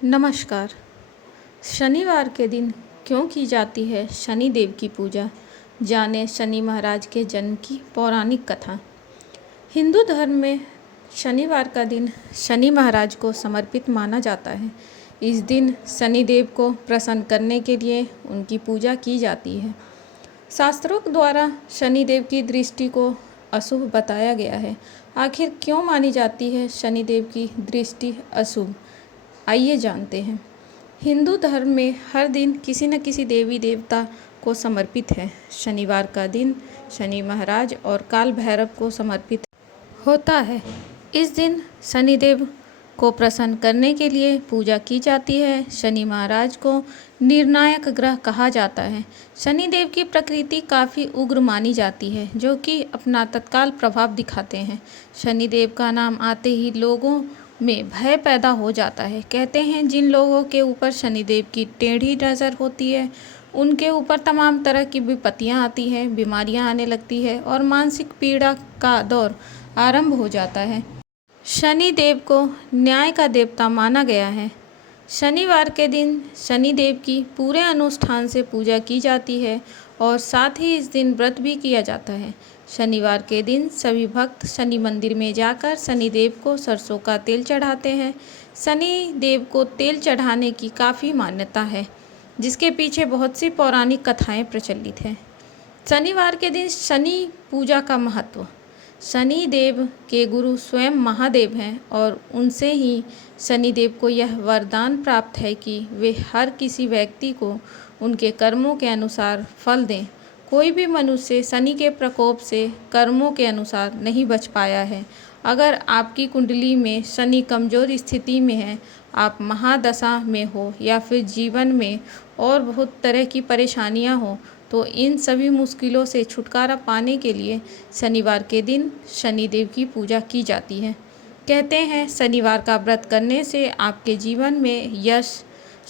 नमस्कार। शनिवार के दिन क्यों की जाती है शनि देव की पूजा? जाने शनि महाराज के जन्म की पौराणिक कथा। हिंदू धर्म में शनिवार का दिन शनि महाराज को समर्पित माना जाता है। इस दिन शनि देव को प्रसन्न करने के लिए उनकी पूजा की जाती है। शास्त्रों द्वारा शनि देव की दृष्टि को अशुभ बताया गया है। आखिर क्यों मानी जाती है शनि देव की दृष्टि अशुभ? आइए जानते हैं। हिंदू धर्म में हर दिन किसी न किसी देवी देवता को समर्पित है। शनिवार का दिन शनि महाराज और काल भैरव को समर्पित होता है। इस दिन शनिदेव को प्रसन्न करने के लिए पूजा की जाती है। शनि महाराज को निर्णायक ग्रह कहा जाता है। शनिदेव की प्रकृति काफ़ी उग्र मानी जाती है, जो कि अपना तत्काल प्रभाव दिखाते हैं। शनिदेव का नाम आते ही लोगों में भय पैदा हो जाता है। कहते हैं जिन लोगों के ऊपर शनिदेव की टेढ़ी नज़र होती है, उनके ऊपर तमाम तरह की विपत्तियां आती हैं, बीमारियां आने लगती है और मानसिक पीड़ा का दौर आरंभ हो जाता है। शनि देव को न्याय का देवता माना गया है। शनिवार के दिन शनि देव की पूरे अनुष्ठान से पूजा की जाती है और साथ ही इस दिन व्रत भी किया जाता है। शनिवार के दिन सभी भक्त शनि मंदिर में जाकर शनि देव को सरसों का तेल चढ़ाते हैं। शनि देव को तेल चढ़ाने की काफ़ी मान्यता है, जिसके पीछे बहुत सी पौराणिक कथाएं प्रचलित हैं। शनिवार के दिन शनि पूजा का महत्व। शनि देव के गुरु स्वयं महादेव हैं और उनसे ही शनि देव को यह वरदान प्राप्त है कि वे हर किसी व्यक्ति को उनके कर्मों के अनुसार फल दें। कोई भी मनुष्य शनि के प्रकोप से कर्मों के अनुसार नहीं बच पाया है। अगर आपकी कुंडली में शनि कमज़ोर स्थिति में है, आप महादशा में हो या फिर जीवन में और बहुत तरह की परेशानियां हो, तो इन सभी मुश्किलों से छुटकारा पाने के लिए शनिवार के दिन शनिदेव की पूजा की जाती है। कहते हैं शनिवार का व्रत करने से आपके जीवन में यश,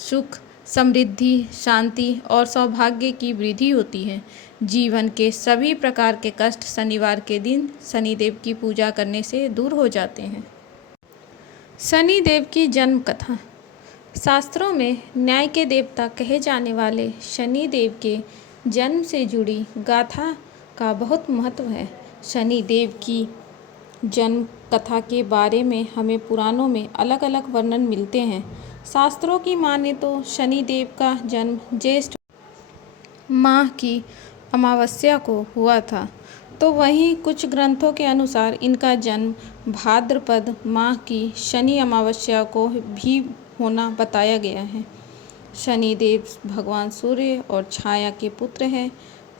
सुख, समृद्धि, शांति और सौभाग्य की वृद्धि होती है। जीवन के सभी प्रकार के कष्ट शनिवार के दिन शनिदेव की पूजा करने से दूर हो जाते हैं। शनिदेव की जन्म कथा। शास्त्रों में न्याय के देवता कहे जाने वाले शनि देव के जन्म से जुड़ी गाथा का बहुत महत्व है। शनि देव की जन्म कथा के बारे में हमें पुराणों में अलग अलग वर्णन मिलते हैं। शास्त्रों की माने तो शनि देव का जन्म ज्येष्ठ माह की अमावस्या को हुआ था, तो वहीं कुछ ग्रंथों के अनुसार इनका जन्म भाद्रपद माह की शनि अमावस्या को भी होना बताया गया है। शनिदेव भगवान सूर्य और छाया के पुत्र हैं।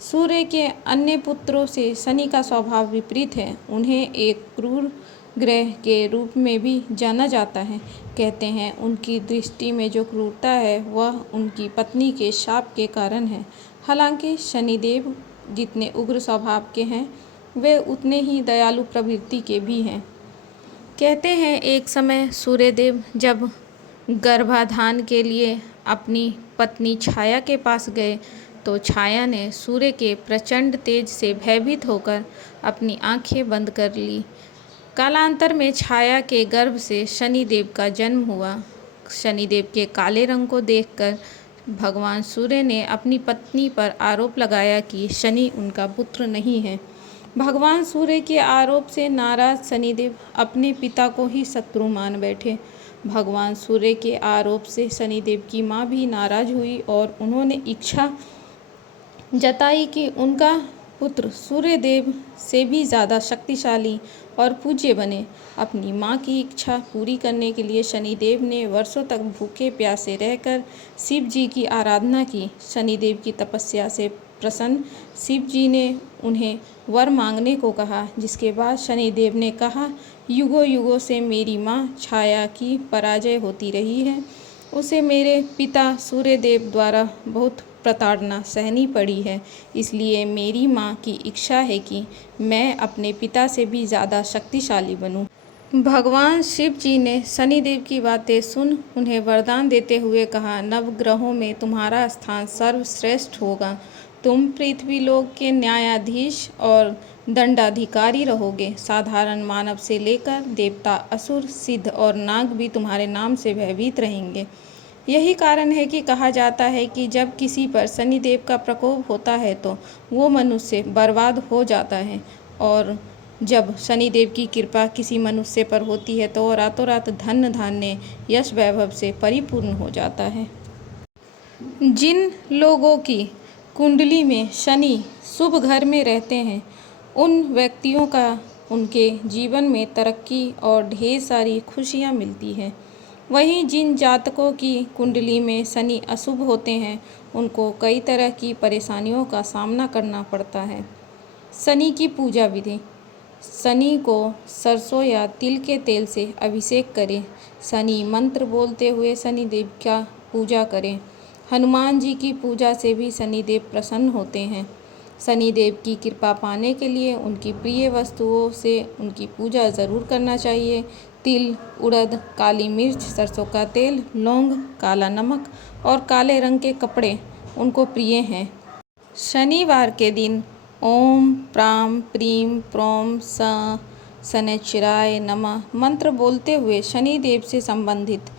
सूर्य के अन्य पुत्रों से शनि का स्वभाव विपरीत है। उन्हें एक क्रूर ग्रह के रूप में भी जाना जाता है। कहते हैं उनकी दृष्टि में जो क्रूरता है वह उनकी पत्नी के शाप के कारण है। हालांकि शनिदेव जितने उग्र स्वभाव के हैं, वे उतने ही दयालु प्रवृत्ति के भी हैं। कहते हैं एक समय सूर्यदेव जब गर्भाधान के लिए अपनी पत्नी छाया के पास गए, तो छाया ने सूर्य के प्रचंड तेज से भयभीत होकर अपनी आंखें बंद कर ली। कालांतर में छाया के गर्भ से शनिदेव का जन्म हुआ। शनिदेव के काले रंग को देखकर भगवान सूर्य ने अपनी पत्नी पर आरोप लगाया कि शनि उनका पुत्र नहीं है। भगवान सूर्य के आरोप से नाराज शनिदेव अपने पिता को ही शत्रु मान बैठे। भगवान सूर्य के आरोप से शनिदेव की माँ भी नाराज हुई और उन्होंने इच्छा जताई कि उनका पुत्र सूर्यदेव से भी ज़्यादा शक्तिशाली और पूज्य बने। अपनी माँ की इच्छा पूरी करने के लिए शनिदेव ने वर्षों तक भूखे प्यासे रहकर शिव जी की आराधना की। शनिदेव की तपस्या से प्रसन्न शिव जी ने उन्हें वर मांगने को कहा, जिसके बाद शनिदेव ने कहा, युगों युगों से मेरी माँ छाया की पराजय होती रही है। उसे मेरे पिता सूर्यदेव द्वारा बहुत प्रताड़ना सहनी पड़ी है। इसलिए मेरी माँ की इच्छा है कि मैं अपने पिता से भी ज़्यादा शक्तिशाली बनूं। भगवान शिव जी ने शनिदेव की बातें सुन उन्हें वरदान देते हुए कहा, नवग्रहों में तुम्हारा स्थान सर्वश्रेष्ठ होगा। तुम पृथ्वीलोक के न्यायाधीश और दंडाधिकारी रहोगे। साधारण मानव से लेकर देवता, असुर, सिद्ध और नाग भी तुम्हारे नाम से भयभीत रहेंगे। यही कारण है कि कहा जाता है कि जब किसी पर शनिदेव का प्रकोप होता है तो वो मनुष्य बर्बाद हो जाता है, और जब शनिदेव की कृपा किसी मनुष्य पर होती है तो वो रातों रात धन धान्य, यश, वैभव से परिपूर्ण हो जाता है। जिन लोगों की कुंडली में शनि शुभ घर में रहते हैं, उन व्यक्तियों का उनके जीवन में तरक्की और ढेर सारी खुशियाँ मिलती हैं। वहीं जिन जातकों की कुंडली में शनि अशुभ होते हैं, उनको कई तरह की परेशानियों का सामना करना पड़ता है। शनि की पूजा विधि। शनि को सरसों या तिल के तेल से अभिषेक करें। शनि मंत्र बोलते हुए शनिदेव का पूजा करें। हनुमान जी की पूजा से भी शनिदेव प्रसन्न होते हैं। शनिदेव की कृपा पाने के लिए उनकी प्रिय वस्तुओं से उनकी पूजा ज़रूर करना चाहिए। तिल, उड़द, काली मिर्च, सरसों का तेल, लौंग, काला नमक और काले रंग के कपड़े उनको प्रिय हैं। शनिवार के दिन ओम प्राम प्रीम प्रोम शनैश्चराय नमः मंत्र बोलते हुए शनिदेव से संबंधित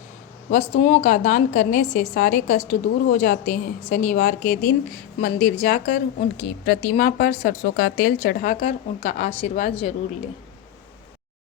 वस्तुओं का दान करने से सारे कष्ट दूर हो जाते हैं। शनिवार के दिन मंदिर जाकर उनकी प्रतिमा पर सरसों का तेल चढ़ाकर उनका आशीर्वाद जरूर लें।